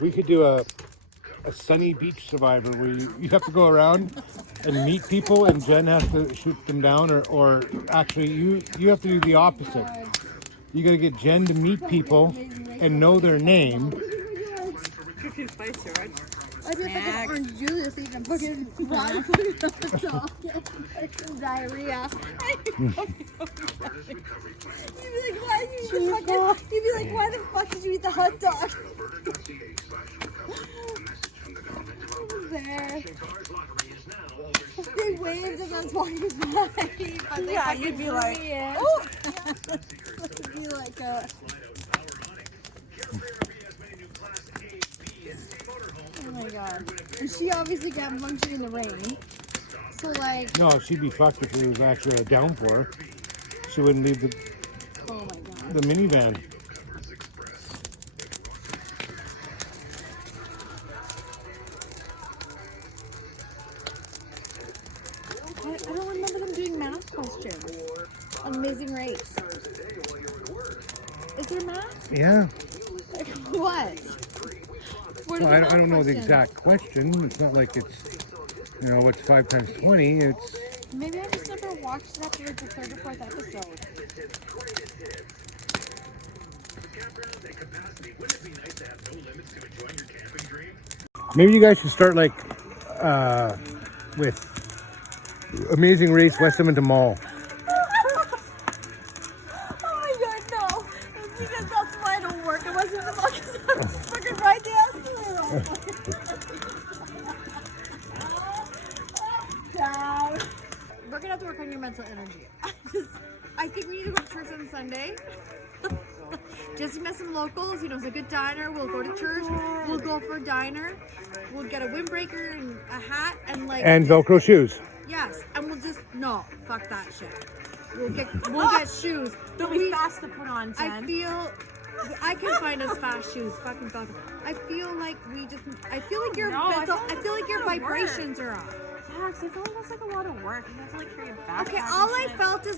We could do a sunny beach survivor where you have to go around and meet people, and Jen has to shoot them down, or actually you have to do the opposite. You got to get Jen to meet people and know their name. Chicken spicy, right? I did fucking orange juice, even fucking water, put it on the top, like some diarrhea. You'd be like, why the fuck did you eat the hot dog? There. They waved as I was walking by, but they you'd be like, oh! It'd be like a... Oh my god. And she obviously got munching in the rain. So like... No, she'd be fucked if it was actually a downpour. She wouldn't leave Oh my god. the minivan. I don't remember them doing math questions on Amazing Race. Is there math? Yeah. Like, what? What are Well, the I don't know the questions? exact question. It's not like it's, what's 5 times 20? It's... Maybe I just never watched it after like the third or fourth episode. Maybe you guys should start like with Amazing Race West Edmonton Mall. Oh my god, no. It's because that's why I don't work. It wasn't the fucking ride the escalator. Down. We're gonna have to work on your mental energy. I think we need to go to church on Sunday. Just met some locals, it's a good diner. We'll go to church. We'll go for a diner. We'll get a windbreaker and a hat and like... And Velcro shoes. Yes, and we'll just... No, fuck that shit. We'll get shoes. They'll be fast to put on, Jen. I can find us fast shoes. Fucking Velcro. I feel like your mental... I feel like your vibrations are off. Yeah, 'cause I feel like that's like a lot of work. You have to like carry a backpack. Okay, all I felt is